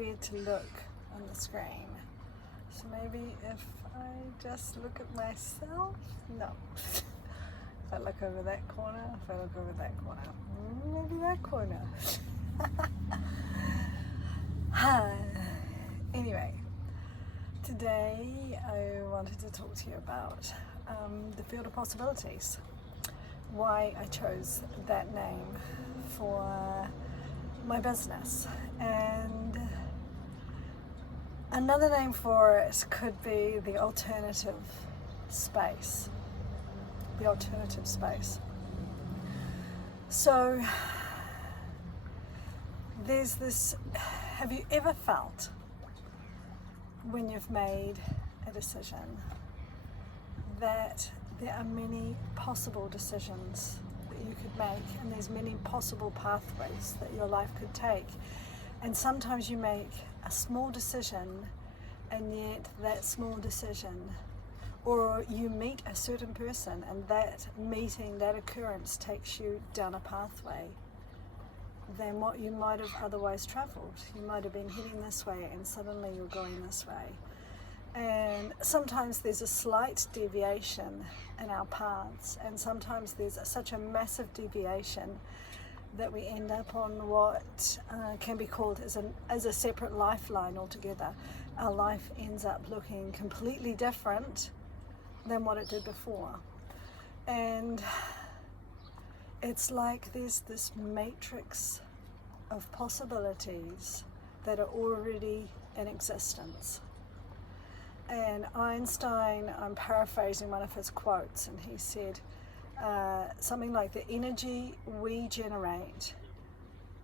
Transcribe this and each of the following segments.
weird to look on the screen. So maybe if I just look at myself, no. If I look over that corner, if I look over that corner, maybe that corner. Anyway, today I wanted to talk to you about the field of possibilities. Why I chose that name for my business. And another name for it could be the alternative space. The alternative space. So there's this, have you ever felt when you've made a decision that there are many possible decisions that you could make, and there's many possible pathways that your life could take, and sometimes you make a small decision, and yet that small decision, or you meet a certain person and that meeting, that occurrence takes you down a pathway than what you might have otherwise traveled. You might have been heading this way and suddenly you're going this way. And sometimes there's a slight deviation in our paths, and sometimes there's such a massive deviation that we end up on what can be called as a separate lifeline altogether. Our life ends up looking completely different than what it did before. And it's like there's this matrix of possibilities that are already in existence. And Einstein, I'm paraphrasing one of his quotes, and he said something like, the energy we generate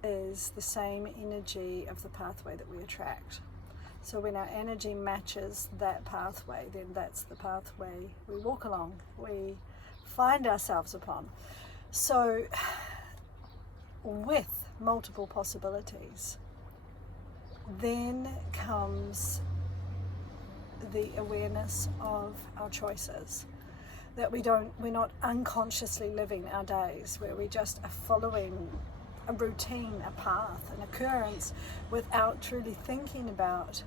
is the same energy of the pathway that we attract. So when our energy matches that pathway, then that's the pathway we walk along, we find ourselves upon. So with multiple possibilities, then comes the awareness of our choices, that we're not unconsciously living our days where we just are following a routine, a path, an occurrence without truly thinking about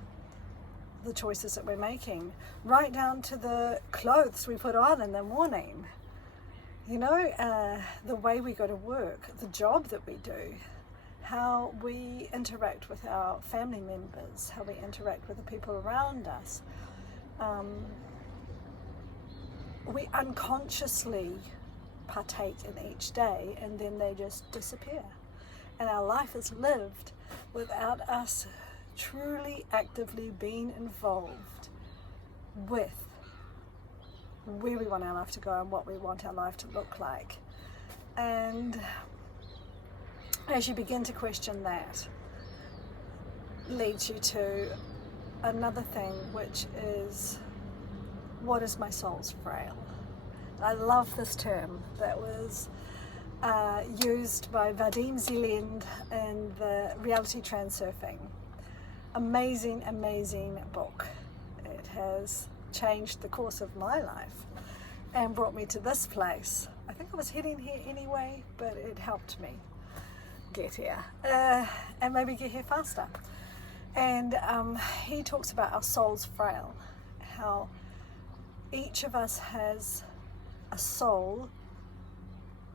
the choices that we're making, right down to the clothes we put on in the morning, the way we go to work, the job that we do, how we interact with our family members, how we interact with the people around us. We unconsciously partake in each day, and then they just disappear. And our life is lived without us truly actively being involved with where we want our life to go and what we want our life to look like. And as you begin to question that, leads you to another thing, which is, what is my soul's frail? I love this term that was used by Vadim Zeland in the Reality Transurfing. Amazing, amazing book. It has changed the course of my life and brought me to this place. I think I was heading here anyway, but it helped me get here and maybe get here faster. And he talks about our soul's frail, how each of us has a soul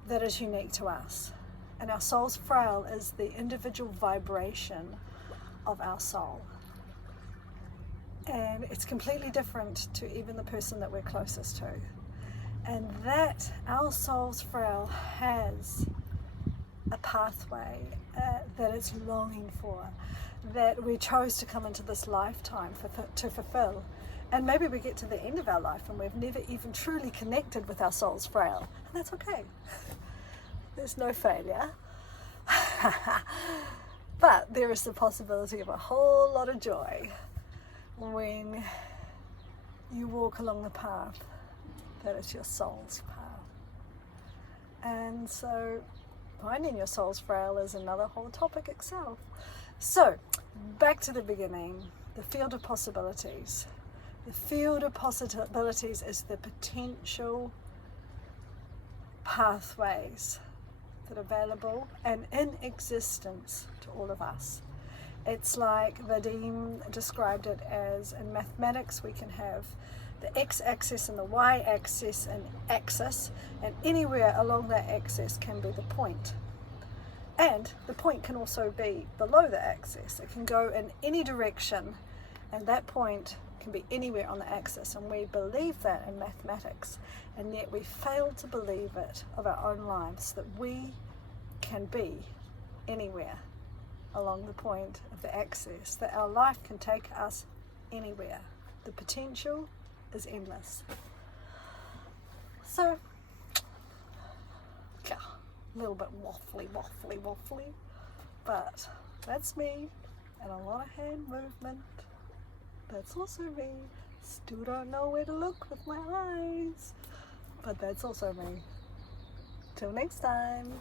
that is unique to us, and our soul's frail is the individual vibration of our soul, and it's completely different to even the person that we're closest to, and that our soul's frail has a pathway that it's longing for, that we chose to come into this lifetime to fulfill. And maybe we get to the end of our life and we've never even truly connected with our soul's frail, and that's okay. There's no failure. But there is the possibility of a whole lot of joy when you walk along the path that is your soul's path. And so finding your soul's frail is another whole topic itself. So back to the beginning, the field of possibilities. The field of possibilities is the potential pathways that are available and in existence to all of us. It's like Vadim described it as, in mathematics we can have the x-axis and the y-axis and anywhere along that axis can be the point. And the point can also be below the axis. It can go in any direction, and that point can be anywhere on the axis. And we believe that in mathematics, and yet we fail to believe it of our own lives, that we can be anywhere along the point of the axis, that our life can take us anywhere. The potential is endless. So, yeah, a little bit waffly, but that's me, and a lot of hand movement. That's also me. Still don't know where to look with my eyes, but that's also me. Till next time.